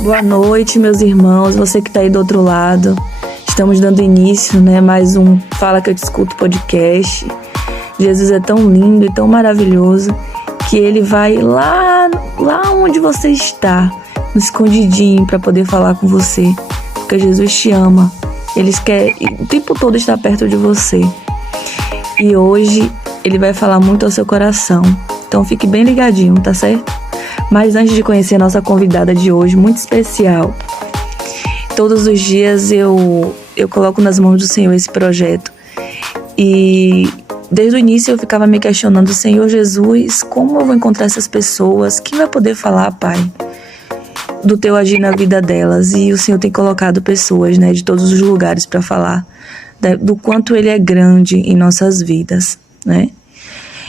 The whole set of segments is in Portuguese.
Boa noite, meus irmãos, você que está aí do outro lado. Estamos dando início, mais um Fala Que Eu Te Escuto podcast. Jesus é tão lindo e tão maravilhoso que Ele vai lá onde você está, no escondidinho, para poder falar com você. Porque Jesus te ama. Ele quer o tempo todo estar perto de você. E hoje Ele vai falar muito ao seu coração. Então fique bem ligadinho, tá certo? Mas antes de conhecer a nossa convidada de hoje, muito especial, todos os dias eu coloco nas mãos do Senhor esse projeto. E desde o início eu ficava me questionando: Senhor Jesus, como eu vou encontrar essas pessoas? Quem vai poder falar, Pai, do Teu agir na vida delas? E o Senhor tem colocado pessoas, de todos os lugares para falar do quanto Ele é grande em nossas vidas,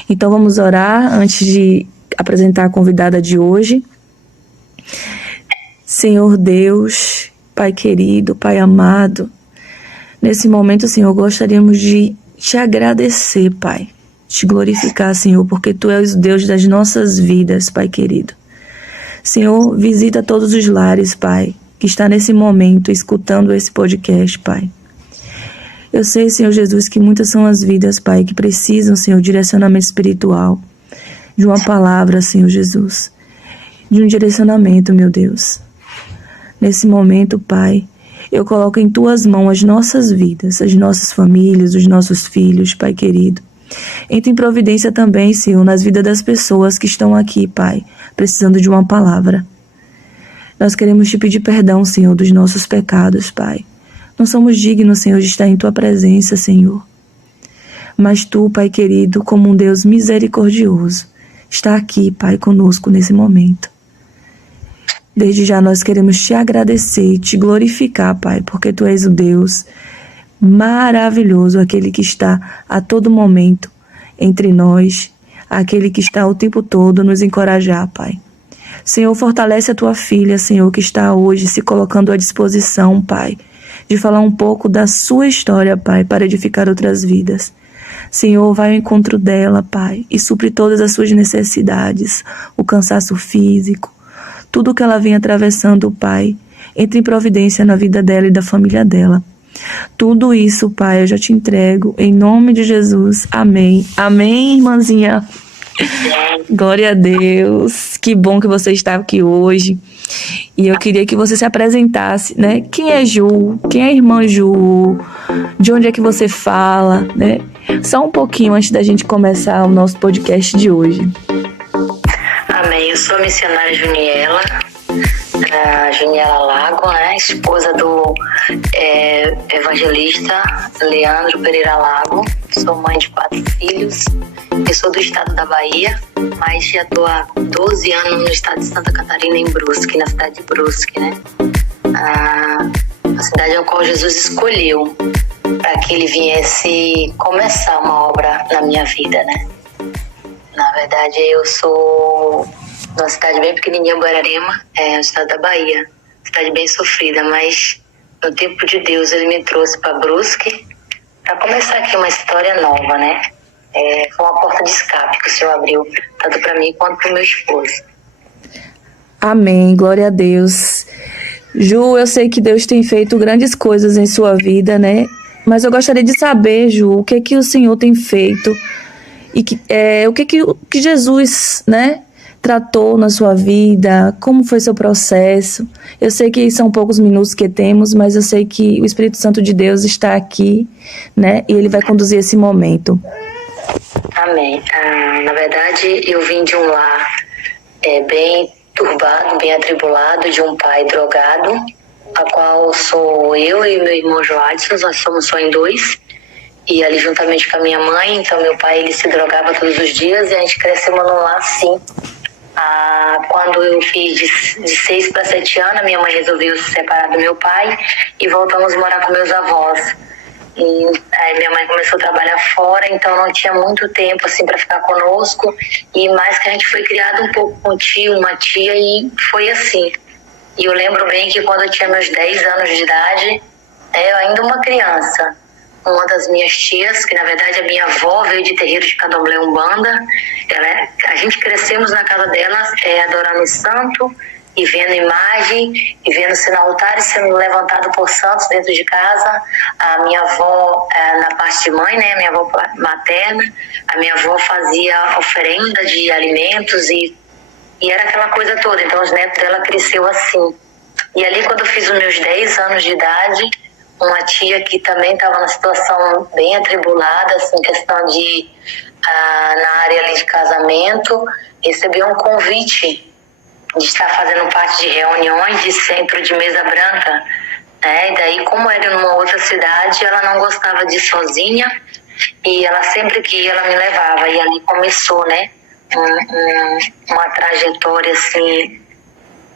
Então vamos orar antes de apresentar a convidada de hoje. Senhor Deus, Pai querido, Pai amado, nesse momento, Senhor, gostaríamos de Te agradecer, Pai, Te glorificar, Senhor, porque Tu és o Deus das nossas vidas, Pai querido. Senhor, visita todos os lares, Pai, que está nesse momento escutando esse podcast, Pai. Eu sei, Senhor Jesus, que muitas são as vidas, Pai, que precisam, Senhor, direcionamento espiritual, de uma palavra, Senhor Jesus, de um direcionamento, meu Deus. Nesse momento, Pai, eu coloco em Tuas mãos as nossas vidas, as nossas famílias, os nossos filhos, Pai querido. Entra em providência também, Senhor, nas vidas das pessoas que estão aqui, Pai, precisando de uma palavra. Nós queremos Te pedir perdão, Senhor, dos nossos pecados, Pai. Não somos dignos, Senhor, de estar em Tua presença, Senhor. Mas Tu, Pai querido, como um Deus misericordioso, está aqui, Pai, conosco nesse momento. Desde já nós queremos Te agradecer e Te glorificar, Pai, porque Tu és o Deus maravilhoso, aquele que está a todo momento entre nós, aquele que está o tempo todo nos encorajar, Pai. Senhor, fortalece a Tua filha, Senhor, que está hoje se colocando à disposição, Pai, de falar um pouco da sua história, Pai, para edificar outras vidas. Senhor, vai ao encontro dela, Pai, e supre todas as suas necessidades, o cansaço físico, tudo que ela vem atravessando, Pai. Entre em providência na vida dela e da família dela. Tudo isso, Pai, eu já Te entrego, em nome de Jesus. Amém. Amém, irmãzinha. Glória a Deus. Que bom que você está aqui hoje. E eu queria que você se apresentasse, Quem é Ju? Quem é a irmã Ju? De onde é que você fala, Só um pouquinho antes da gente começar o nosso podcast de hoje. Amém. Eu sou a missionária Juniela Lago, esposa do evangelista Leandro Pereira Lago. Sou mãe de 4 filhos. Eu sou do estado da Bahia, mas já estou há 12 anos no estado de Santa Catarina, em Brusque, na cidade de Brusque, A cidade ao qual Jesus escolheu para que Ele viesse começar uma obra na minha vida, Na verdade, eu sou de uma cidade bem pequenininha, Guararema, no estado da Bahia. Cidade bem sofrida, mas no tempo de Deus Ele me trouxe para Brusque para começar aqui uma história nova, Foi uma porta de escape que o Senhor abriu, tanto para mim quanto para o meu esposo. Amém, glória a Deus. Ju, eu sei que Deus tem feito grandes coisas em sua vida, Mas eu gostaria de saber, Ju, o que o Senhor tem feito e o que Jesus, tratou na sua vida, como foi seu processo. Eu sei que são poucos minutos que temos, mas eu sei que o Espírito Santo de Deus está aqui, e Ele vai conduzir esse momento. Amém. Na verdade, eu vim de um lar bem turbado, bem atribulado, de um pai drogado, a qual sou eu e meu irmão Joadson. Nós somos só em 2, e ali juntamente com a minha mãe. Então meu pai, ele se drogava todos os dias, e a gente cresceu num lar assim. Quando eu fiz de 6 para 7 anos, minha mãe resolveu se separar do meu pai e voltamos a morar com meus avós. E aí minha mãe começou a trabalhar fora, então não tinha muito tempo assim para ficar conosco. E mais que a gente foi criado um pouco com um tio, uma tia, e foi assim. E eu lembro bem que quando eu tinha meus 10 anos de idade, eu ainda uma criança, uma das minhas tias, que na verdade a minha avó veio de terreiro de Candomblé Umbanda, a gente crescemos na casa dela, adorando o santo, e vendo imagem, e vendo-se no altar e sendo levantado por santos dentro de casa. A minha avó, na parte de mãe, né, minha avó materna, a minha avó fazia oferenda de alimentos e era aquela coisa toda. Então os netos dela cresceu assim. E ali quando eu fiz os meus 10 anos de idade, uma tia que também estava numa situação bem atribulada, assim, questão de, na área ali de casamento, recebeu um convite de estar fazendo parte de reuniões de centro de mesa branca, né? E daí, como era numa outra cidade, ela não gostava de ir sozinha e ela sempre que ia, ela me levava. E ali começou, né, uma trajetória assim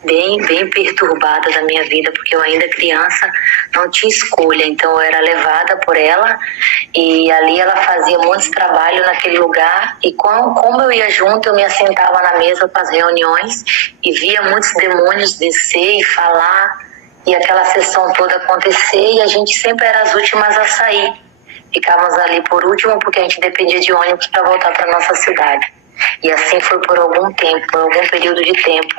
bem perturbada da minha vida, porque eu ainda criança não tinha escolha, então eu era levada por ela e ali ela fazia muitos trabalhos naquele lugar e como eu ia junto, eu me assentava na mesa para as reuniões e via muitos demônios descer e falar e aquela sessão toda acontecer e a gente sempre era as últimas a sair. Ficávamos ali por último porque a gente dependia de ônibus para voltar para nossa cidade. E assim foi por algum tempo, por algum período de tempo.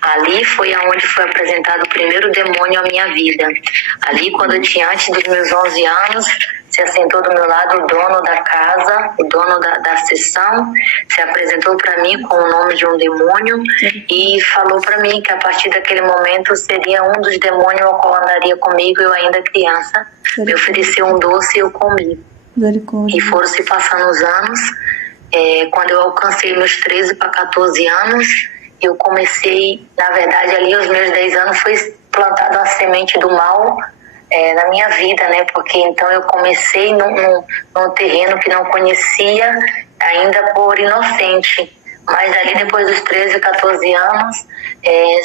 Ali foi onde foi apresentado o primeiro demônio à minha vida. Ali, quando eu tinha antes dos meus 11 anos, se assentou do meu lado o dono da casa, o dono da sessão, se apresentou para mim com o nome de um demônio e falou para mim que a partir daquele momento seria um dos demônios ao qual andaria comigo, eu ainda criança. Me ofereceu um doce e eu comi. E foram se passando os anos. Quando eu alcancei meus 13 para 14 anos, eu comecei, na verdade, ali aos meus 10 anos foi plantada uma semente do mal na minha vida, né? Porque então eu comecei num terreno que não conhecia, ainda por inocente. Mas ali depois dos 13, 14 anos,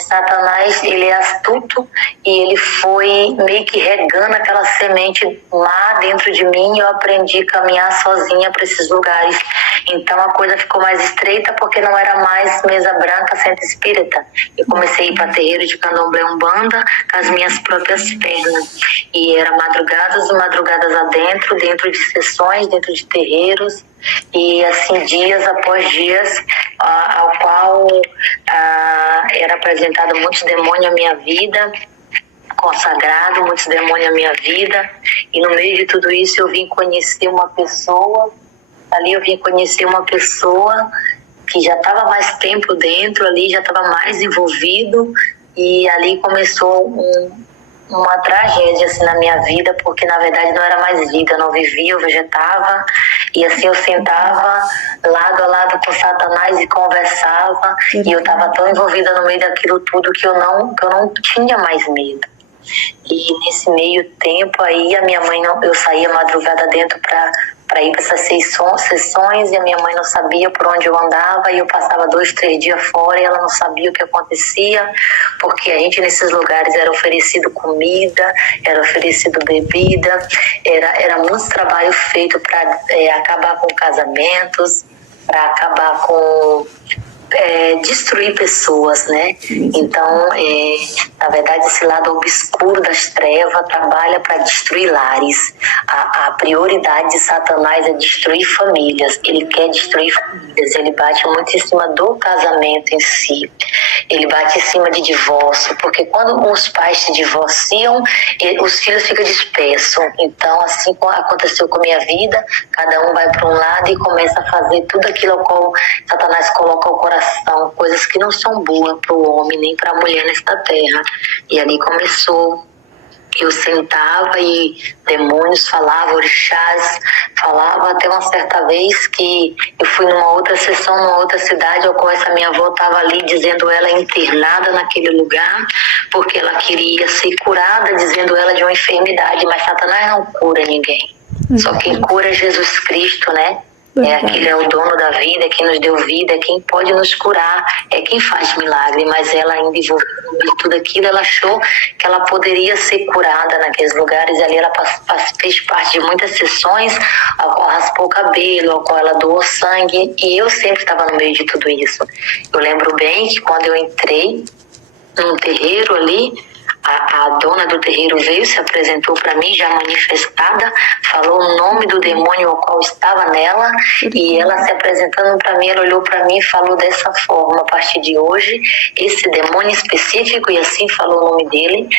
Satanás, ele é astuto e ele foi meio que regando aquela semente lá dentro de mim e eu aprendi a caminhar sozinha para esses lugares. Então a coisa ficou mais estreita porque não era mais mesa branca, centro espírita. Eu comecei a ir para terreiro de Candomblé Umbanda com as minhas próprias pernas. E era madrugadas e madrugadas adentro, dentro de sessões, dentro de terreiros. E assim, dias após dias, ao qual era apresentado muitos demônios à minha vida, consagrado, muitos demônios à minha vida. E no meio de tudo isso eu vim conhecer uma pessoa, que já estava mais tempo dentro, ali já estava mais envolvido, e ali começou uma tragédia assim na minha vida, porque na verdade não era mais vida, eu não vivia, eu vegetava, e assim eu sentava lado a lado com Satanás e conversava, e eu estava tão envolvida no meio daquilo tudo que eu não tinha mais medo. E nesse meio tempo aí a minha mãe eu saía madrugada dentro para ir para essas sessões e a minha mãe não sabia por onde eu andava e eu passava 2, 3 dias fora e ela não sabia o que acontecia, porque a gente nesses lugares era oferecido comida, era oferecido bebida, era muito trabalho feito para acabar com casamentos, para acabar com destruir pessoas, né? Então, na verdade, esse lado obscuro das trevas trabalha para destruir lares. A prioridade de Satanás é destruir famílias. Ele quer destruir famílias. Ele bate muito em cima do casamento em si. Ele bate em cima de divórcio, porque quando os pais se divorciam, os filhos ficam dispersos. Então, assim aconteceu com a minha vida, cada um vai para um lado e começa a fazer tudo aquilo ao qual Satanás coloca ao coração, coisas que não são boas para o homem nem para a mulher nesta terra. E ali começou. Eu sentava e demônios falavam, orixás falavam, até uma certa vez que eu fui numa outra sessão, numa outra cidade, ao qual essa minha avó estava ali, dizendo ela internada naquele lugar, porque ela queria ser curada, dizendo ela de uma enfermidade, mas Satanás não cura ninguém. Só quem cura é Jesus Cristo, né? Aquele é o dono da vida, é quem nos deu vida, é quem pode nos curar, é quem faz milagre, mas ela ainda envolvida em tudo aquilo, ela achou que ela poderia ser curada naqueles lugares, ali ela fez parte de muitas sessões, ao qual raspou o cabelo, ao qual ela doou sangue, e eu sempre estava no meio de tudo isso. Eu lembro bem que quando eu entrei num terreiro ali. A dona do terreiro veio, se apresentou para mim, já manifestada, falou o nome do demônio ao qual estava nela, e ela se apresentando para mim, ela olhou para mim e falou dessa forma: a partir de hoje, esse demônio específico, e assim falou o nome dele,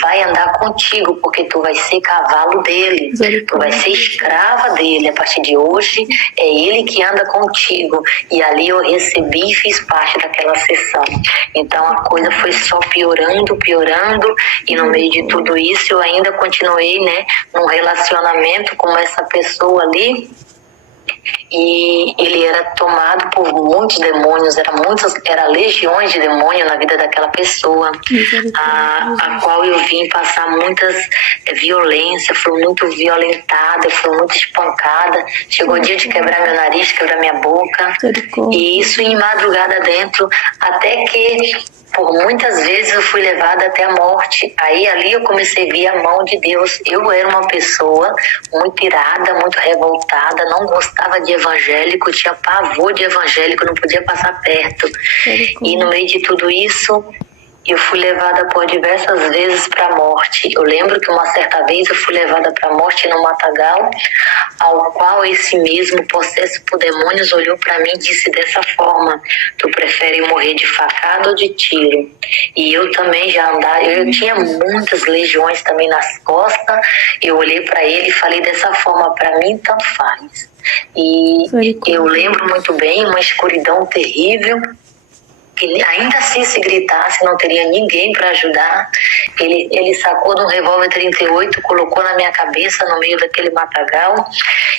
vai andar contigo, porque tu vai ser cavalo dele, tu vai ser escrava dele, a partir de hoje é ele que anda contigo. E ali eu recebi e fiz parte daquela sessão. Então a coisa foi só piorando, e no meio de tudo isso eu ainda continuei, né, num relacionamento com essa pessoa ali, e ele era tomado por muitos demônios, era legiões de demônio na vida daquela pessoa, a qual eu vim passar muitas violência, fui muito violentada, fui muito espancada, chegou o dia de quebrar meu nariz, quebrar minha boca, e isso em madrugada dentro, até que por muitas vezes eu fui levada até a morte. Aí ali eu comecei a ver a mão de Deus. Eu era uma pessoa muito irada, muito revoltada, não gostava de evangélico, tinha pavor de evangélico, não podia passar perto. E no meio de tudo isso, eu fui levada por diversas vezes para a morte. Eu lembro que uma certa vez eu fui levada para a morte no matagal, ao qual esse mesmo possesso por demônios olhou para mim e disse dessa forma: tu prefere morrer de facada ou de tiro? E eu também já andava, eu tinha muitas legiões também nas costas, eu olhei para ele e falei dessa forma: para mim tanto faz. E eu lembro muito bem, uma escuridão terrível, que ainda assim, se gritasse, não teria ninguém para ajudar. Ele sacou de um revólver 38, colocou na minha cabeça no meio daquele matagal,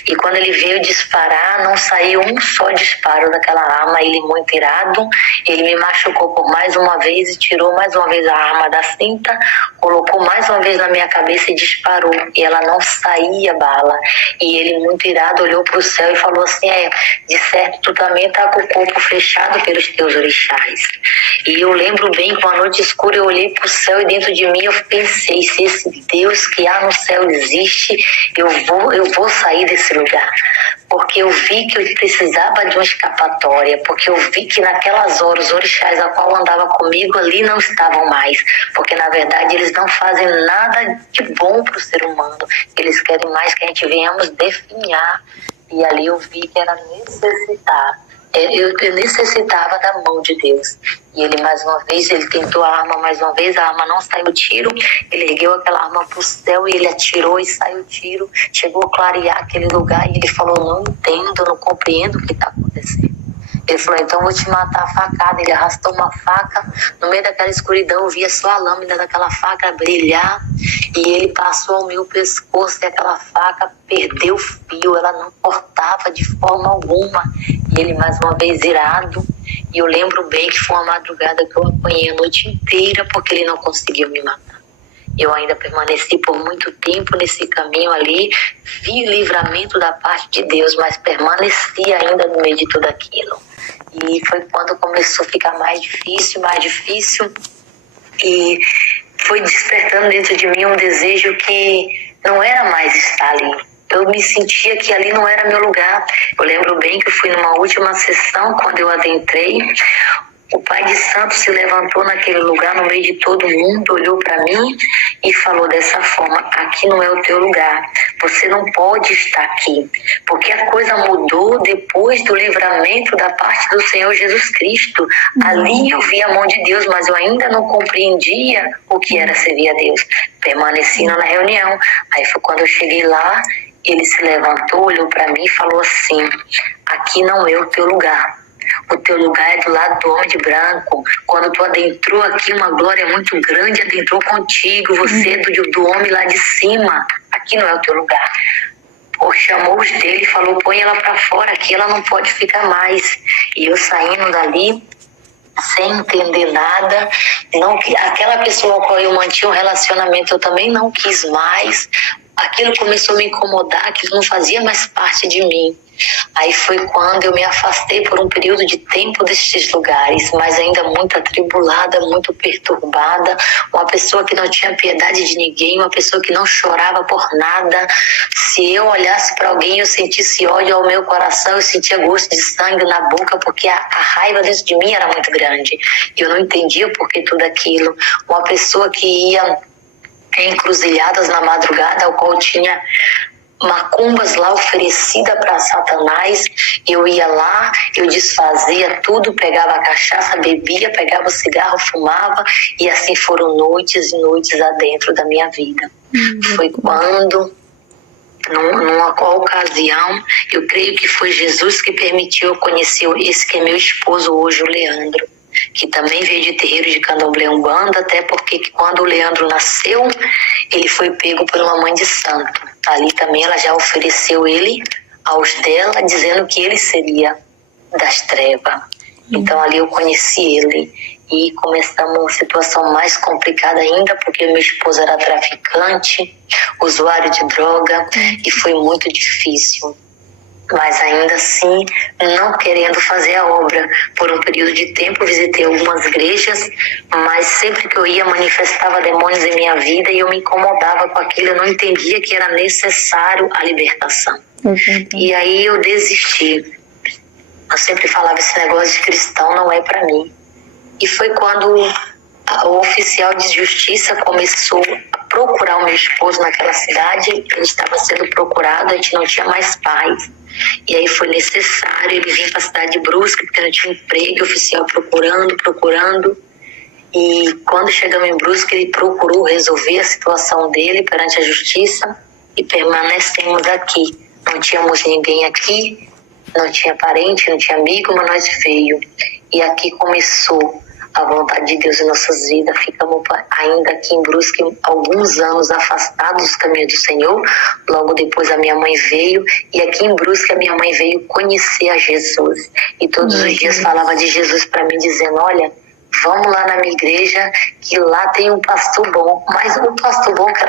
e quando ele veio disparar, não saiu um só disparo daquela arma. Ele, muito irado, ele me machucou por mais uma vez e tirou mais uma vez a arma da cinta, colocou mais uma vez na minha cabeça e disparou, e ela não saía bala. E ele, muito irado, olhou para o céu e falou assim: de certo tu também tá com o corpo fechado pelos teus orixás. E eu lembro bem, com a noite escura, eu olhei para o céu e dentro de mim eu pensei: se esse Deus que há no céu existe, eu vou sair desse lugar. Porque eu vi que eu precisava de uma escapatória, porque eu vi que naquelas horas os orixás a qual andava comigo ali não estavam mais, porque na verdade eles não fazem nada de bom para o ser humano, eles querem mais que a gente venhamos definhar. E ali eu vi que era necessário. Eu necessitava da mão de Deus. E ele, mais uma vez, ele tentou a arma, mais uma vez, a arma não saiu tiro. Ele ergueu aquela arma para o céu e ele atirou e saiu tiro. Chegou a clarear aquele lugar e ele falou: não entendo, não compreendo o que está acontecendo. Ele falou: então vou te matar a facada. Ele arrastou uma faca, no meio daquela escuridão eu via só a lâmina daquela faca brilhar, e ele passou ao meu pescoço, e aquela faca perdeu o fio, ela não cortava de forma alguma. E ele, mais uma vez, irado, e eu lembro bem que foi uma madrugada que eu apanhei a noite inteira porque ele não conseguiu me matar. Eu ainda permaneci por muito tempo nesse caminho ali, vi o livramento da parte de Deus, mas permaneci ainda no meio de tudo aquilo. E foi quando começou a ficar mais difícil, e foi despertando dentro de mim um desejo que não era mais estar ali. Eu me sentia que ali não era meu lugar. Eu lembro bem que eu fui numa última sessão, quando eu adentrei, o Pai de Santo se levantou naquele lugar, no meio de todo mundo, olhou para mim e falou dessa forma: aqui não é o teu lugar, você não pode estar aqui, porque a coisa mudou depois do livramento da parte do Senhor Jesus Cristo. Ali eu vi a mão de Deus, mas eu ainda não compreendia o que era servir a Deus. Permaneci na reunião. Aí foi quando eu cheguei lá, ele se levantou, olhou para mim e falou assim: aqui não é o teu lugar. O teu lugar é do lado do homem de branco. Quando tu adentrou aqui, uma glória muito grande adentrou contigo. Você é do homem lá de cima. Aqui não é o teu lugar. Chamou os dele e falou: põe ela para fora, aqui ela não pode ficar mais. E eu saindo dali, sem entender nada, aquela pessoa com a qual eu mantinha um relacionamento, eu também não quis mais. aquilo começou a me incomodar, aquilo não fazia mais parte de mim. Aí foi quando eu me afastei por um período de tempo destes lugares, mas ainda muito atribulada, muito perturbada, uma pessoa que não tinha piedade de ninguém, uma pessoa que não chorava por nada. Se eu olhasse para alguém, eu sentisse ódio ao meu coração, eu sentia gosto de sangue na boca, porque a raiva dentro de mim era muito grande. Eu não entendia por que tudo aquilo. Uma pessoa que ia em encruzilhadas na madrugada, ao qual tinha macumbas lá oferecida para Satanás, eu ia lá, eu desfazia tudo, pegava a cachaça, bebia, pegava o cigarro, fumava, e assim foram noites e noites adentro da minha vida. Foi quando, numa ocasião, eu creio que foi Jesus que permitiu eu conhecer esse que é meu esposo hoje, o Leandro, que também veio de terreiro de Candomblé Umbanda, até porque quando o Leandro nasceu, ele foi pego por uma mãe de santo. Ali também ela já ofereceu ele aos dela, dizendo que ele seria das trevas. Então ali eu conheci ele e começamos uma situação mais complicada ainda, porque meu esposo era traficante, usuário de droga, e foi muito difícil. Mas ainda assim, não querendo fazer a obra. Por um período de tempo, visitei algumas igrejas, mas sempre que eu ia, manifestava demônios em minha vida e eu me incomodava com aquilo, eu não entendia que era necessário a libertação. E aí eu desisti. Eu sempre falava, esse negócio de cristão não é para mim. E foi quando o oficial de justiça começou a procurar o meu esposo naquela cidade. Ele estava sendo procurado, a gente não tinha mais paz. E aí foi necessário ele vir para a cidade de Brusque, porque não tinha emprego, o oficial procurando. E quando chegamos em Brusque, ele procurou resolver a situação dele perante a justiça e permanecemos aqui. Não tínhamos ninguém aqui, não tinha parente, não tinha amigo, mas nós veio. E aqui começou a vontade de Deus em nossas vidas. Ficamos ainda aqui em Brusque alguns anos afastados dos caminhos do Senhor. Logo depois a minha mãe veio, e aqui em Brusque a minha mãe veio conhecer a Jesus. E todos os dias falava de Jesus para mim, dizendo, olha, vamos lá na minha igreja, que lá tem um pastor bom. Mas o pastor bom que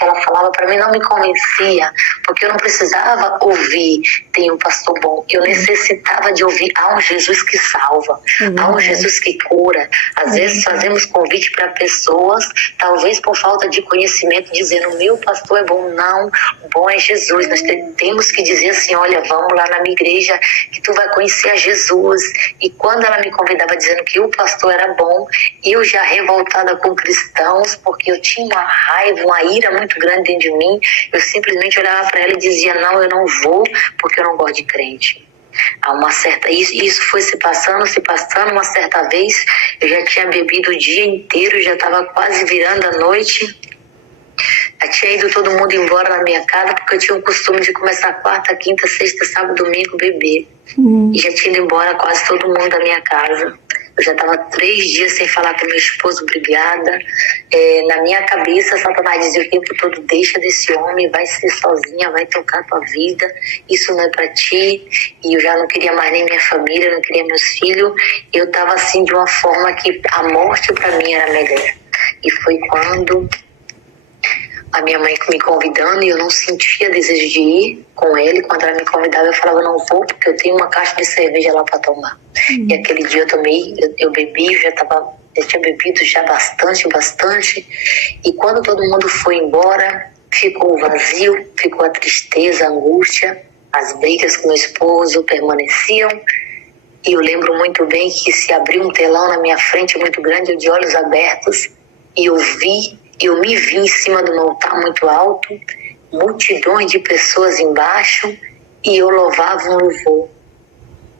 ela falava para mim não me convencia, porque eu não precisava ouvir, tem um pastor bom. Eu necessitava de ouvir, há um Jesus que salva, há um Jesus que cura. Às vezes fazemos convite para pessoas, talvez por falta de conhecimento, dizendo, meu pastor é bom. Não, o bom é Jesus. Nós temos que dizer assim, olha, vamos lá na minha igreja, que tu vai conhecer a Jesus. E quando ela me convidava dizendo que o pastor era bom, eu já revoltada com cristãos, porque eu tinha uma raiva, uma ira muito grande dentro de mim, eu simplesmente olhava para ela e dizia, não, eu não vou, porque eu não gosto de crente. Isso foi se passando, uma certa vez, eu já tinha bebido o dia inteiro, já estava quase virando a noite, já tinha ido todo mundo embora na minha casa, porque eu tinha o costume de começar quarta, quinta, sexta, sábado, domingo, beber. E já tinha ido embora quase todo mundo da minha casa. Eu já estava 3 dias sem falar com meu esposo, brigada. Na minha cabeça, Satanás dizia o tempo todo, deixa desse homem, vai ser sozinha, vai tocar tua vida, isso não é para ti. E eu já não queria mais nem minha família, não queria meus filhos. Eu estava assim de uma forma que a morte para mim era melhor. E foi quando a minha mãe me convidando e eu não sentia desejo de ir com ele. Quando ela me convidava, eu falava, não vou, porque eu tenho uma caixa de cerveja lá para tomar. E aquele dia eu bebi, eu tinha bebido já bastante. E quando todo mundo foi embora, ficou o vazio, ficou a tristeza, a angústia, as brigas com meu esposo permaneciam. E eu lembro muito bem que se abriu um telão na minha frente muito grande, eu de olhos abertos, e eu me vi em cima de um altar muito alto, multidões de pessoas embaixo, e eu louvava um louvor.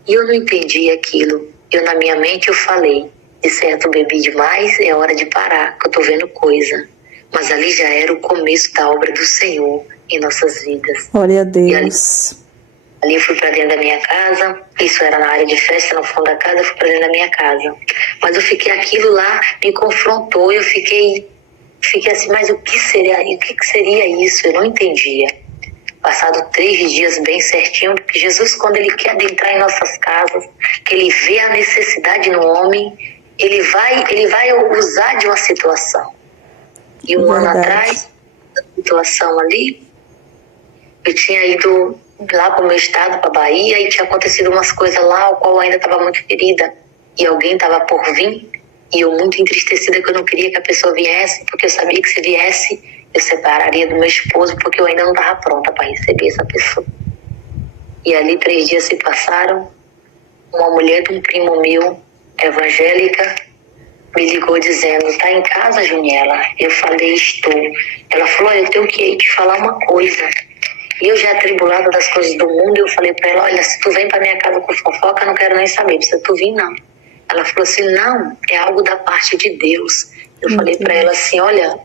E eu não entendi aquilo. Na minha mente eu falei, de certo bebi demais, é hora de parar, que eu tô vendo coisa. Mas ali já era o começo da obra do Senhor em nossas vidas. Glória a Deus. Ali eu fui para dentro da minha casa, isso era na área de festa, no fundo da casa, eu fui para dentro da minha casa. Mas eu fiquei, aquilo lá me confrontou, eu fiquei assim, mas o que seria isso? Eu não entendia. Passado 3 dias bem certinho, porque Jesus, quando ele quer adentrar em nossas casas, que ele vê a necessidade no homem, ele vai usar de uma situação. E um ano atrás, a situação ali, Eu tinha ido lá para o meu estado, para Bahia, e tinha acontecido umas coisas lá, o qual eu ainda estava muito ferida. E alguém estava por vir, e eu muito entristecida que eu não queria que a pessoa viesse, porque eu sabia que se viesse, eu separaria do meu esposo, porque eu ainda não estava pronta para receber essa pessoa. E ali 3 dias se passaram, uma mulher de um primo meu, evangélica, me ligou dizendo: tá em casa, Juniela? Eu falei: estou. Ela falou: eu tenho que te falar uma coisa. E eu já atribulada das coisas do mundo, eu falei pra ela: olha, se tu vem pra minha casa com fofoca, eu não quero nem saber, precisa tu vir não. Ela falou assim: não, é algo da parte de Deus. Eu falei pra ela assim: olha,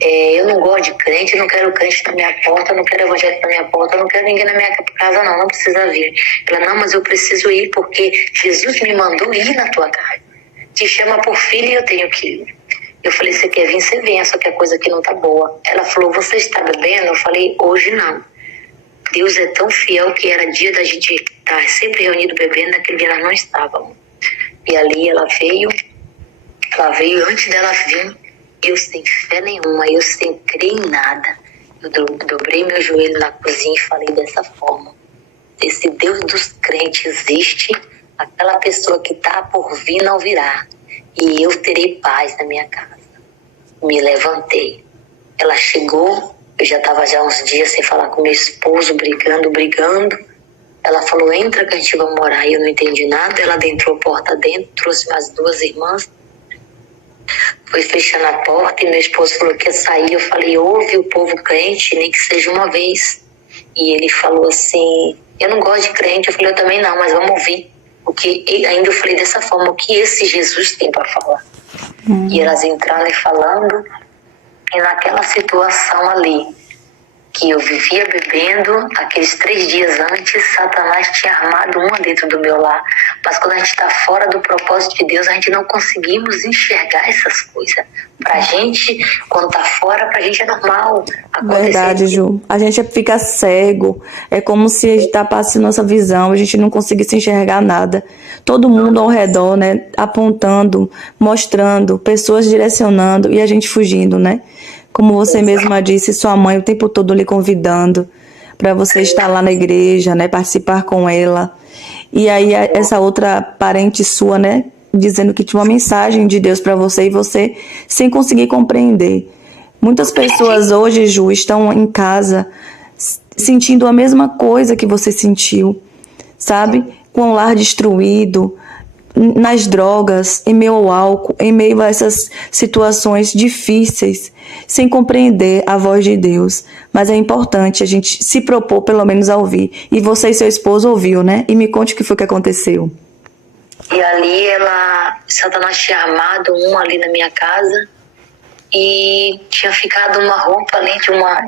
eu não gosto de crente, não quero crente na minha porta, não quero evangélico na minha porta, não quero ninguém na minha casa não precisa vir. Ela: não, mas eu preciso ir porque Jesus me mandou ir na tua casa. Te chama por filho e eu tenho que ir. Eu falei: você quer vir, você venha, só que a coisa aqui não tá boa. Ela falou: você está bebendo? Eu falei: hoje não. Deus é tão fiel que era dia da gente estar sempre reunido bebendo, naquele dia nós não estávamos. E ali ela veio antes dela vir, eu sem fé nenhuma, eu sem crer em nada. Eu dobrei meu joelho na cozinha e falei dessa forma: esse Deus dos crentes existe, aquela pessoa que está por vir não virá, e eu terei paz na minha casa. Me levantei. Ela chegou, eu já estava já uns dias sem falar com meu esposo, brigando. Ela falou: entra que a gente vai morar. E eu não entendi nada. Ela adentrou a porta dentro, trouxe mais 2 irmãs, foi fechando a porta e meu esposo falou que ia sair. Eu falei: ouve o povo crente, nem que seja uma vez. E ele falou assim: eu não gosto de crente. Eu falei: eu também não, mas vamos ouvir. Ainda eu falei dessa forma: o que esse Jesus tem para falar? E elas entraram e falando. E naquela situação ali, que eu vivia bebendo, aqueles 3 dias antes, Satanás tinha armado uma dentro do meu lar. Mas quando a gente está fora do propósito de Deus, a gente não conseguimos enxergar essas coisas. Pra gente, quando tá fora, pra gente é normal. Verdade, Ju. A gente fica cego. É como se a gente tapasse nossa visão, a gente não conseguisse enxergar nada. Todo mundo ao redor, né? Apontando, mostrando, pessoas direcionando e a gente fugindo, né? Como você mesma disse, sua mãe o tempo todo lhe convidando para você estar lá na igreja, né? Participar com ela. E aí essa outra parente sua, né? Dizendo que tinha uma mensagem de Deus para você e você sem conseguir compreender. Muitas pessoas hoje, Ju, estão em casa sentindo a mesma coisa que você sentiu, sabe? Com o lar destruído, nas drogas, em meio ao álcool, em meio a essas situações difíceis, sem compreender a voz de Deus. Mas é importante a gente se propor pelo menos a ouvir. E você e seu esposo ouviu, né? E me conte o que foi que aconteceu. E ali Satanás tinha armado ali na minha casa e tinha ficado uma roupa ali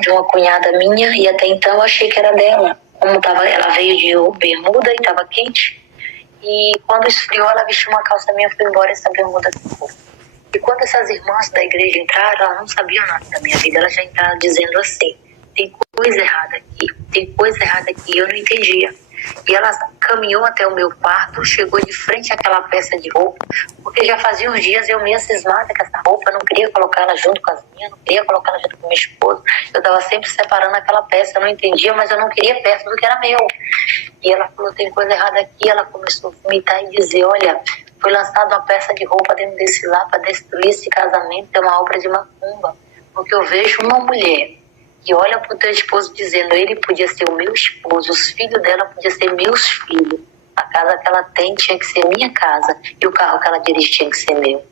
de uma cunhada minha, e até então eu achei que era dela. Como ela veio de bermuda e estava quente. E quando esfriou, ela vestiu uma calça minha, foi embora e essa bermuda ficou. E quando essas irmãs da igreja entraram, elas não sabiam nada da minha vida, elas já entraram dizendo assim: tem coisa errada aqui, tem coisa errada aqui. Eu não entendia. E ela caminhou até o meu quarto, chegou de frente àquela peça de roupa, porque já fazia uns dias eu meio cismada com essa roupa, não queria colocar ela junto com as minhas, não queria colocar ela junto com meu esposo. Eu estava sempre separando aquela peça, eu não entendia, mas eu não queria perto do que era meu. E ela falou: tem coisa errada aqui. Ela começou a vomitar e dizer: olha, foi lançada uma peça de roupa dentro desse lar para destruir esse casamento, é uma obra de macumba. Porque eu vejo uma mulher que olha para o teu esposo dizendo: ele podia ser o meu esposo, os filhos dela podiam ser meus filhos, a casa que ela tem tinha que ser minha casa, e o carro que ela dirige tinha que ser meu.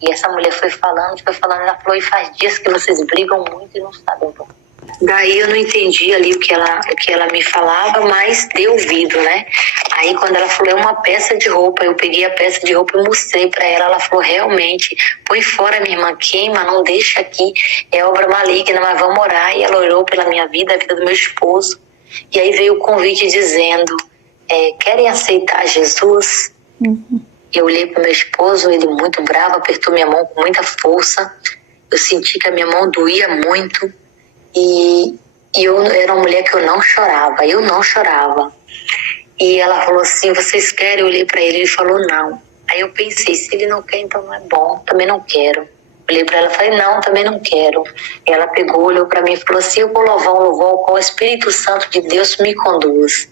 E essa mulher foi falando, ela falou: e faz dias que vocês brigam muito e não sabem por quê. Daí eu não entendi ali o que ela me falava, mas dei ouvido, né? Aí quando ela falou: é uma peça de roupa, eu peguei a peça de roupa e mostrei pra ela. Ela falou: realmente, põe fora, minha irmã, queima, não deixa aqui, é obra maligna, mas vamos orar. E ela orou pela minha vida, a vida do meu esposo. E aí veio o convite dizendo: querem aceitar Jesus? Eu olhei pro meu esposo, ele muito bravo, apertou minha mão com muita força. Eu senti que a minha mão doía muito. E eu era uma mulher que eu não chorava. E ela falou assim: vocês querem? Eu olhei pra ele e ele falou: não. Aí eu pensei: se ele não quer, então não é bom, também não quero. Olhei para ela e falei, não, também não quero. E ela pegou, olhou para mim e falou assim, eu vou louvar um louvor com o Espírito Santo de Deus me conduz.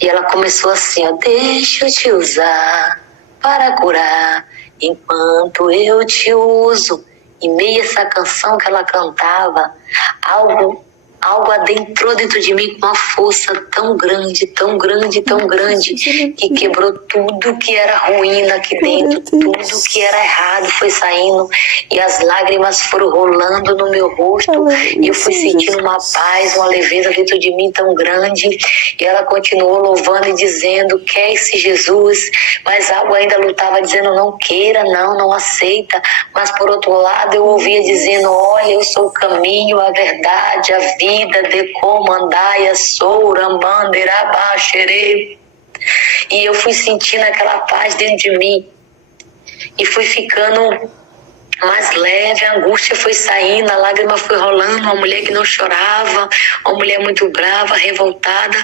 E ela começou assim, ó, deixa eu te usar para curar enquanto eu te uso. Em meio a essa canção que ela cantava, algo adentrou dentro de mim com uma força tão grande, tão grande, tão grande, que quebrou tudo que era ruim aqui dentro, tudo que era errado foi saindo, e as lágrimas foram rolando no meu rosto, e eu fui sentindo uma paz, uma leveza dentro de mim tão grande, e ela continuou louvando e dizendo, quer esse Jesus, mas algo ainda lutava dizendo, não queira, não aceita, mas por outro lado eu ouvia dizendo, olha, eu sou o caminho, a verdade, a vida, de comandaia, souramanderabachere. E eu fui sentindo aquela paz dentro de mim e fui ficando mais leve, a angústia foi saindo, a lágrima foi rolando, uma mulher que não chorava, uma mulher muito brava, revoltada,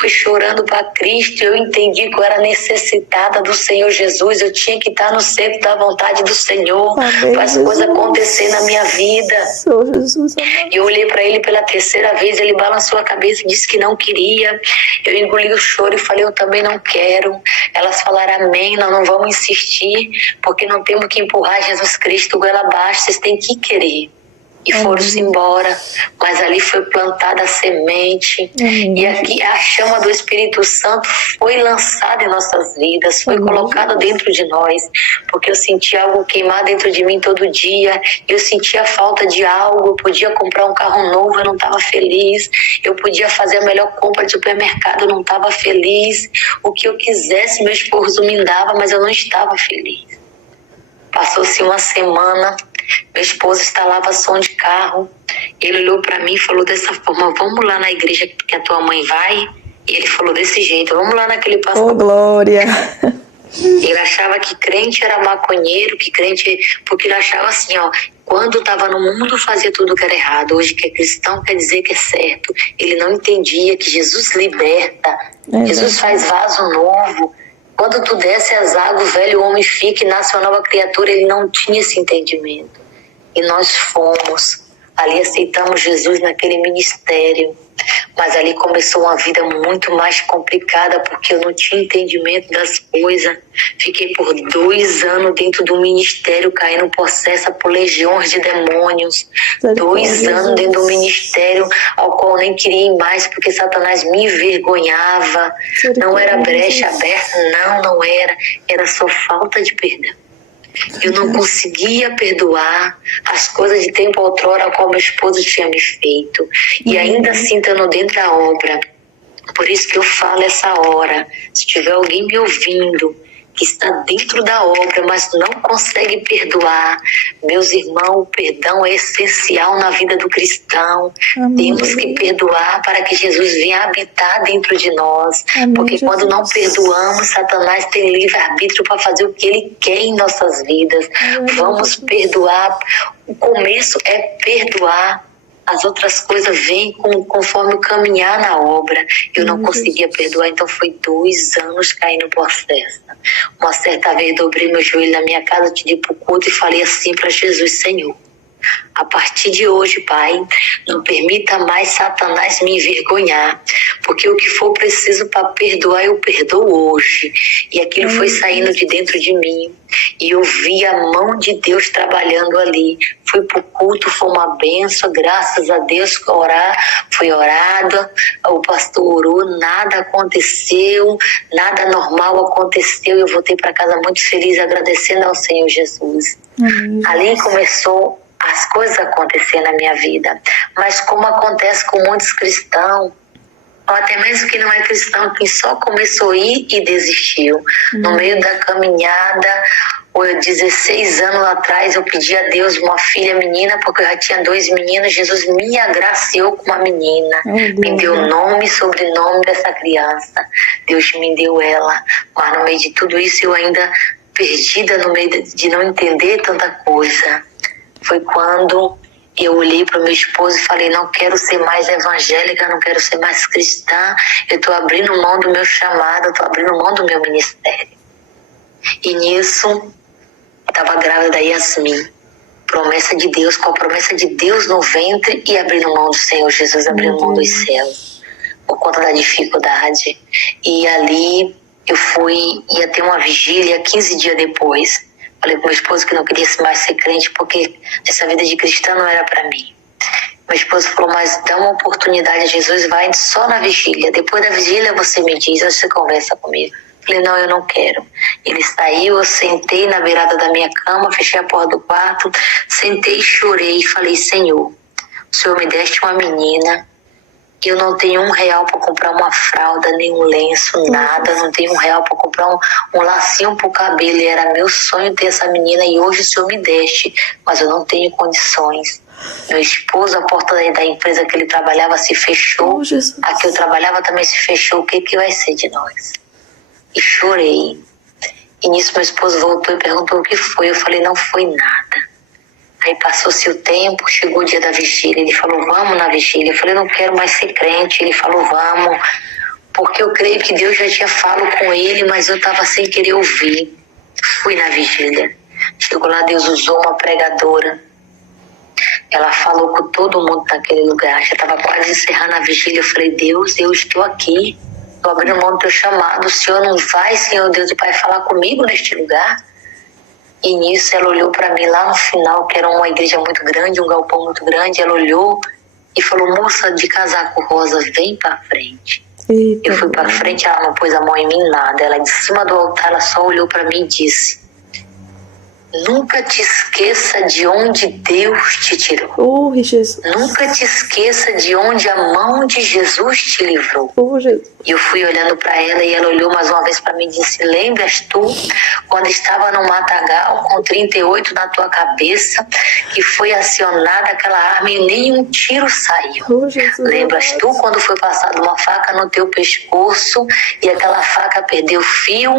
foi chorando para Cristo. Eu entendi que eu era necessitada do Senhor Jesus, eu tinha que estar no centro da vontade do Senhor, para as coisas acontecer na minha vida. E eu olhei para ele pela terceira vez, ele balançou a cabeça e disse que não queria. Eu engoli o choro e falei, eu também não quero. Elas falaram, amém, nós não vamos insistir, porque não temos que empurrar Jesus Cristo goela abaixo, vocês têm que querer. E foram-se embora, mas ali foi plantada a semente, e aqui a chama do Espírito Santo foi lançada em nossas vidas, foi colocada dentro de nós, porque eu sentia algo queimar dentro de mim todo dia, eu sentia falta de algo, eu podia comprar um carro novo, eu não estava feliz, eu podia fazer a melhor compra de supermercado, eu não estava feliz, o que eu quisesse meu esposo me dava, mas eu não estava feliz. Passou-se uma semana, meu esposo instalava som de carro, ele olhou para mim e falou dessa forma, vamos lá na igreja que a tua mãe vai? E ele falou desse jeito, vamos lá naquele pastor. Oh, glória! Ele achava que crente era maconheiro, que crente... Porque ele achava assim, ó, quando estava no mundo fazia tudo que era errado, hoje que é cristão quer dizer que é certo. Ele não entendia que Jesus liberta, Jesus faz vaso novo. Quando tu desce as águas, o velho homem fica e nasce uma nova criatura. Ele não tinha esse entendimento. E nós fomos. Ali aceitamos Jesus naquele ministério. Mas ali começou uma vida muito mais complicada, porque eu não tinha entendimento das coisas. Fiquei por 2 anos dentro do ministério, caindo possessa por legiões de demônios. 2 anos dentro do ministério, ao qual eu nem queria ir mais, porque Satanás me envergonhava. Não era brecha aberta, não era. Era só falta de perdão. Eu não conseguia perdoar as coisas de tempo outrora como meu esposo tinha me feito. E ainda assim, estando dentro da obra. Por isso que eu falo essa hora. Se tiver alguém me ouvindo que está dentro da obra, mas não consegue perdoar, meus irmãos, o perdão é essencial na vida do cristão. Temos que perdoar para que Jesus venha habitar dentro de nós. Porque quando não perdoamos, Satanás tem livre-arbítrio para fazer o que ele quer em nossas vidas. Vamos perdoar. O começo é perdoar. As outras coisas vêm conforme o caminhar na obra. Eu não conseguia perdoar, então foi 2 anos caindo possessa. Uma certa vez dobrei meu joelho na minha casa, pedi pro culto e falei assim para Jesus, Senhor, a partir de hoje, Pai, não permita mais Satanás me envergonhar, porque o que for preciso para perdoar, eu perdoo hoje. E aquilo foi saindo de dentro de mim, e eu vi a mão de Deus trabalhando ali. Fui pro culto, foi uma benção, graças a Deus, foi orado, o pastor orou, nada aconteceu, nada normal aconteceu, eu voltei para casa muito feliz, agradecendo ao Senhor Jesus. Ali começou as coisas acontecer na minha vida, mas como acontece com muitos cristãos, ou até mesmo que não é cristão, que só começou a ir e desistiu. No meio da caminhada, 16 anos atrás, eu pedi a Deus uma filha menina, porque eu já tinha 2 meninos. Jesus me agraciou com uma menina, me deu nome e sobrenome dessa criança. Deus me deu ela, mas no meio de tudo isso, eu ainda perdida no meio de não entender tanta coisa. Foi quando eu olhei para o meu esposo e falei, não quero ser mais evangélica, não quero ser mais cristã, eu estou abrindo mão do meu chamado, estou abrindo mão do meu ministério. E nisso, estava grávida da Yasmin. promessa de Deus, com a promessa de Deus no ventre e abrindo mão do Senhor Jesus, abrindo mão dos céus, por conta da dificuldade. E ali eu ia ter uma vigília 15 dias depois. Falei com meu esposo que não queria mais ser crente porque essa vida de cristã não era para mim. Meu esposo falou, mas dá uma oportunidade a Jesus, vai só na vigília. Depois da vigília você me diz, você conversa comigo. Falei, não, eu não quero. Ele saiu, eu sentei na beirada da minha cama, fechei a porta do quarto, sentei e chorei e falei, Senhor, o Senhor me deste uma menina, eu não tenho R$1 para comprar uma fralda, nem um lenço, nada, não tenho R$1 para comprar um lacinho pro cabelo, e era meu sonho ter essa menina e hoje o Senhor me deste, mas eu não tenho condições. Meu esposo, a porta da empresa que ele trabalhava se fechou, a que eu trabalhava também se fechou, o que vai ser de nós? E chorei. E nisso meu esposo voltou e perguntou o que foi. Eu falei, não foi nada. Aí passou-se o tempo, chegou o dia da vigília. Ele falou, vamos na vigília. Eu falei, não quero mais ser crente. Ele falou, vamos. Porque eu creio que Deus já tinha falado com ele, mas eu estava sem querer ouvir. Fui na vigília. Chegou lá, Deus usou uma pregadora. Ela falou com todo mundo naquele lugar. Já estava quase encerrando a vigília. Eu falei, Deus, eu estou aqui. Estou abrindo mão do teu chamado. O Senhor não vai, Senhor Deus e Pai, falar comigo neste lugar? E nisso ela olhou para mim lá no final, que era uma igreja muito grande, um galpão muito grande. Ela olhou e falou, moça de casaco rosa, vem para frente. Eita, eu fui para frente, ela não pôs a mão em mim, nada. Ela de cima do altar, ela só olhou para mim e disse, nunca te esqueça de onde Deus te tirou. Oh, Jesus. Nunca te esqueça de onde a mão de Jesus te livrou. Oh, Jesus. E eu fui olhando para ela e ela olhou mais uma vez para mim e disse, lembras tu quando estava no matagal com 38 na tua cabeça que foi acionada aquela arma e nenhum tiro saiu? Oh, Jesus. Lembras tu quando foi passada uma faca no teu pescoço e aquela faca perdeu o fio?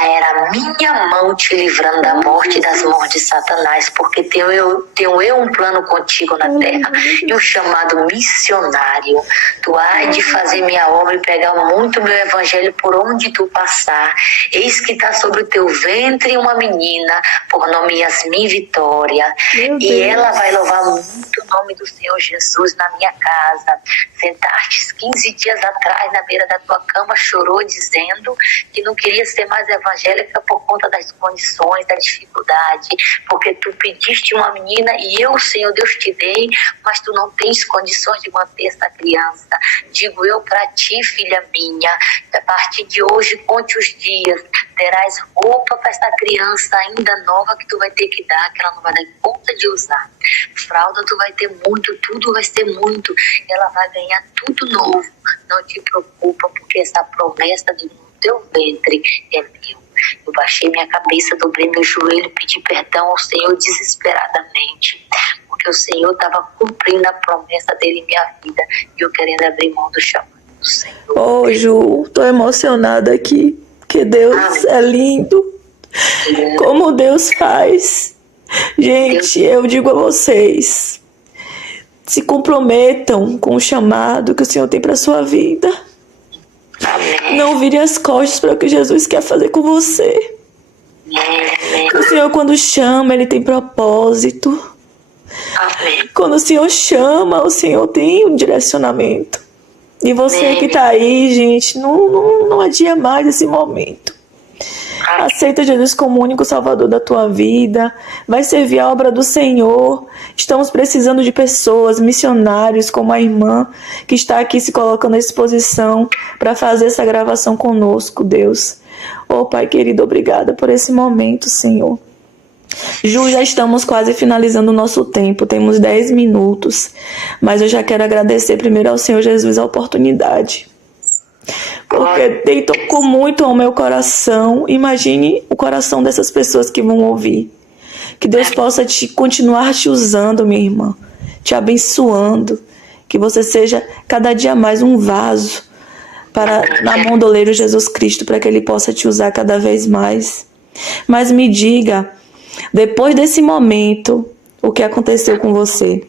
Era a minha mão te livrando da morte e das mãos de Satanás, porque tenho eu um plano contigo na terra e um chamado missionário. Tu há de fazer minha obra e pregar muito meu evangelho por onde tu passar. Eis que está sobre o teu ventre uma menina, por nome Yasmin Vitória, e ela vai louvar muito o nome do Senhor Jesus na minha casa. Sentastes 15 dias atrás na beira da tua cama, chorou dizendo que não queria ser mais evangélica por conta das condições, da dificuldade, porque tu pediste uma menina e eu, Senhor Deus, te dei, mas tu não tens condições de manter essa criança. Digo eu para ti, filha minha, a partir de hoje, conte os dias, terás roupa para essa criança ainda nova que tu vai ter que dar, que ela não vai dar conta de usar. Fralda tu vai ter muito, tudo vai ser muito, ela vai ganhar tudo novo. Não te preocupa, porque essa promessa do teu ventre é meu. Eu baixei minha cabeça, dobrei meu joelho, pedi perdão ao Senhor desesperadamente, porque o Senhor estava cumprindo a promessa dele em minha vida e eu querendo abrir mão do chamado do Senhor. Oh, Ju, tô emocionada aqui, porque Deus é lindo, como Deus faz. Gente, eu digo a vocês, se comprometam com o chamado que o Senhor tem para sua vida. Amém. Não vire as costas para o que Jesus quer fazer com você. Amém. O Senhor, quando chama, Ele tem propósito. Amém. Quando o Senhor chama, o Senhor tem um direcionamento. E você Amém. que está aí, gente, não adia mais esse momento. Aceita Jesus como o único salvador da tua vida. Vai servir a obra do Senhor. Estamos precisando de pessoas, missionários como a irmã que está aqui se colocando à disposição para fazer essa gravação conosco, Deus. Oh, Pai querido, obrigada por esse momento, Senhor. Ju, já estamos quase finalizando o nosso tempo, temos 10 minutos. Mas eu já quero agradecer primeiro ao Senhor Jesus a oportunidade. Porque Ele tocou muito ao meu coração. Imagine o coração dessas pessoas que vão ouvir. Que Deus possa continuar te usando, minha irmã, te abençoando. Que você seja cada dia mais um vaso na mão do oleiro Jesus Cristo, para que Ele possa te usar cada vez mais. Mas me diga, depois desse momento, o que aconteceu com você?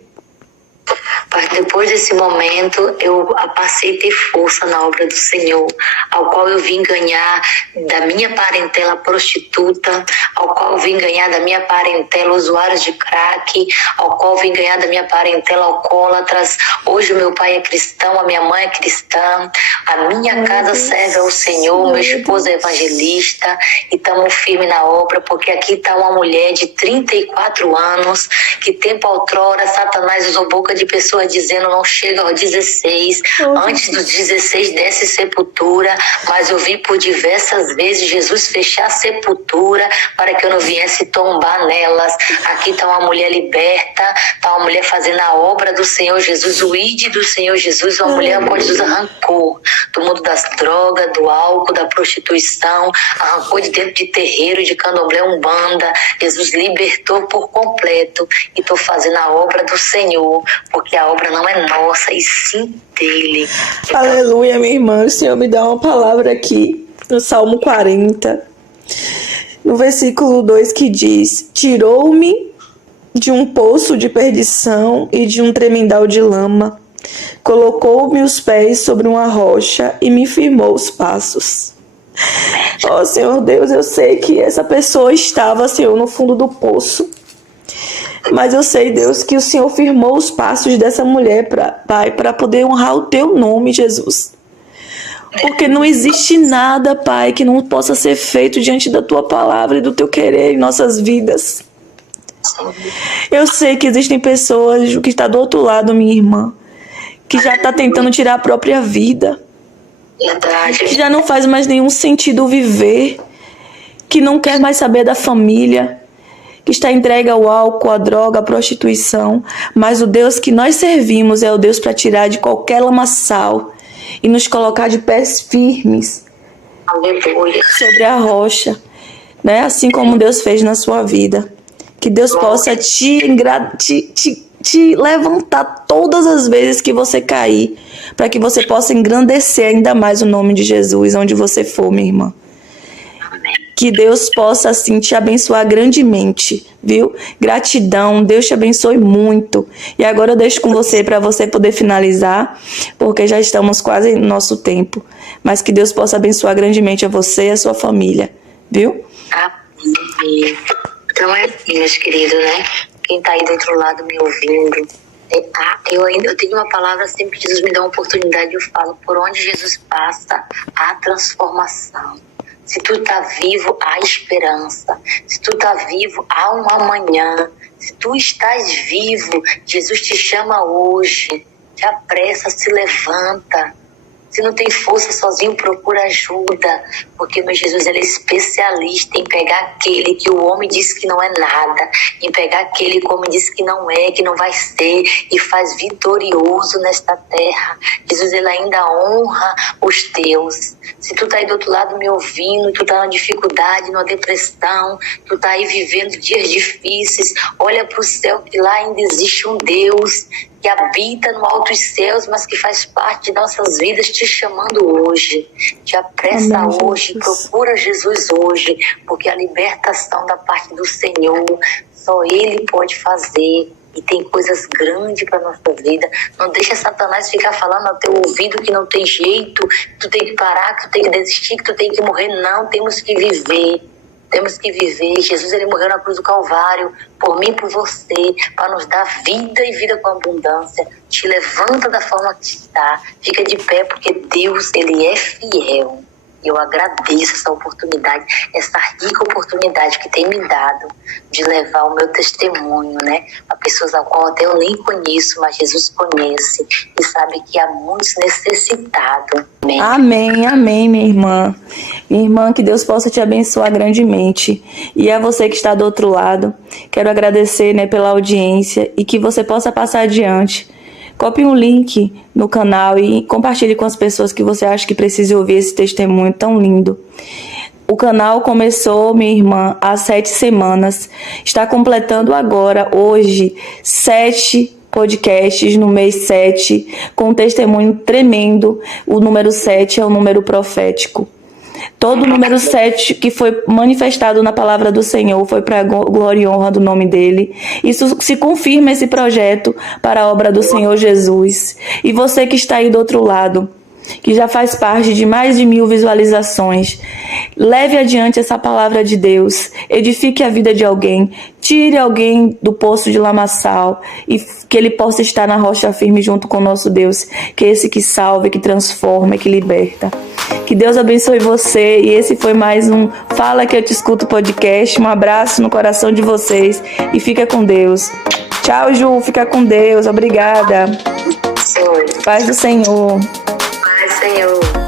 Mas depois depois desse momento, eu passei a ter força na obra do Senhor, ao qual eu vim ganhar da minha parentela prostituta, ao qual eu vim ganhar da minha parentela usuários de crack, ao qual eu vim ganhar da minha parentela alcoólatras. Hoje o meu pai é cristão, a minha mãe é cristã, a minha casa serve ao Senhor, meu esposo é evangelista, e estamos firmes na obra, porque aqui está uma mulher de 34 anos, que tempo outrora Satanás usou boca de pessoas dizendo não chega aos 16, antes dos 16 desce sepultura, mas eu vi por diversas vezes Jesus fechar a sepultura para que eu não viesse tombar nelas. Aqui está uma mulher liberta, está uma mulher fazendo a obra do Senhor Jesus, o ID do Senhor Jesus, uma mulher a qual Jesus arrancou do mundo das drogas, do álcool, da prostituição, arrancou de dentro de terreiro, de candomblé, umbanda. Jesus libertou por completo, e estou fazendo a obra do Senhor, porque a obra não é nossa, e sim dele. Aleluia, minha irmã. O Senhor me dá uma palavra aqui no Salmo 40, no versículo 2, que diz: tirou-me de um poço de perdição e de um tremendal de lama, colocou-me os pés sobre uma rocha e me firmou os passos. Ó Senhor Deus, eu sei que essa pessoa estava, Senhor, no fundo do poço, mas eu sei, Deus, que o Senhor firmou os passos dessa mulher, Pai, para poder honrar o Teu nome, Jesus. Porque não existe nada, Pai, que não possa ser feito diante da Tua palavra e do Teu querer em nossas vidas. Eu sei que existem pessoas que estão do outro lado, minha irmã, que já está tentando tirar a própria vida. Verdade. Que já não faz mais nenhum sentido viver, que não quer mais saber da família, que está entregue ao álcool, à droga, à prostituição. Mas o Deus que nós servimos é o Deus para tirar de qualquer lamaçal e nos colocar de pés firmes sobre a rocha, né? Assim como Deus fez na sua vida. Que Deus possa te levantar todas as vezes que você cair, para que você possa engrandecer ainda mais o nome de Jesus onde você for, minha irmã. Que Deus possa, assim, te abençoar grandemente, viu? Gratidão, Deus te abençoe muito. E agora eu deixo com você para você poder finalizar, porque já estamos quase no nosso tempo. Mas que Deus possa abençoar grandemente a você e a sua família, viu? Amém. Então é assim, meus queridos, né? Quem tá aí do outro lado me ouvindo, eu tenho uma palavra sempre que Jesus me dá uma oportunidade, eu falo: por onde Jesus passa, há transformação. Se tu tá vivo, há esperança. Se tu tá vivo, há um amanhã. Se tu estás vivo, Jesus te chama hoje. Te apressa, se levanta. Se não tem força sozinho, procura ajuda. Porque meu Jesus, ele é especialista em pegar aquele que o homem diz que não é nada, em pegar aquele que o homem diz que não é, que não vai ser, e faz vitorioso nesta terra. Jesus, ele ainda honra os teus. Se tu tá aí do outro lado me ouvindo, tu tá na dificuldade, numa depressão, tu tá aí vivendo dias difíceis, olha pro céu, que lá ainda existe um Deus que habita no alto dos céus, mas que faz parte de nossas vidas, te chamando hoje. Te apressa. Amém, hoje, procura Jesus hoje, porque a libertação da parte do Senhor, só Ele pode fazer. E tem coisas grandes para nossa vida. Não deixa Satanás ficar falando ao teu ouvido que não tem jeito, que tu tem que parar, que tu tem que desistir, que tu tem que morrer. Não, temos que viver. Temos que viver. Jesus, ele morreu na cruz do Calvário, por mim e por você, para nos dar vida e vida com abundância. Te levanta da forma que está. Fica de pé, porque Deus, ele é fiel. Eu agradeço essa oportunidade, essa rica oportunidade que tem me dado de levar o meu testemunho, né? A pessoas a qual até eu nem conheço, mas Jesus conhece e sabe que há muitos necessitados. Amém. Amém, amém, minha irmã. Minha irmã, que Deus possa te abençoar grandemente. E a você que está do outro lado, quero agradecer, né, pela audiência e que você possa passar adiante. Copie um link no canal e compartilhe com as pessoas que você acha que precisa ouvir esse testemunho tão lindo. O canal começou, minha irmã, há 7 semanas. Está completando agora, hoje, 7 podcasts no mês 7, com um testemunho tremendo. O número 7 é o número profético. Todo o número 7 que foi manifestado na palavra do Senhor foi para a glória e honra do nome dele. Isso se confirma, esse projeto, para a obra do Senhor Jesus. E você que está aí do outro lado, que já faz parte de mais de 1000 visualizações, leve adiante essa palavra de Deus, edifique a vida de alguém, tire alguém do poço de lamaçal e que ele possa estar na rocha firme junto com o nosso Deus, que é esse que salva, que transforma, que liberta. Que Deus abençoe você, e esse foi mais um Fala Que Eu Te Escuto podcast. Um abraço no coração de vocês e fica com Deus. Tchau, Ju, fica com Deus, obrigada. Senhor. Paz do Senhor. Paz, Senhor.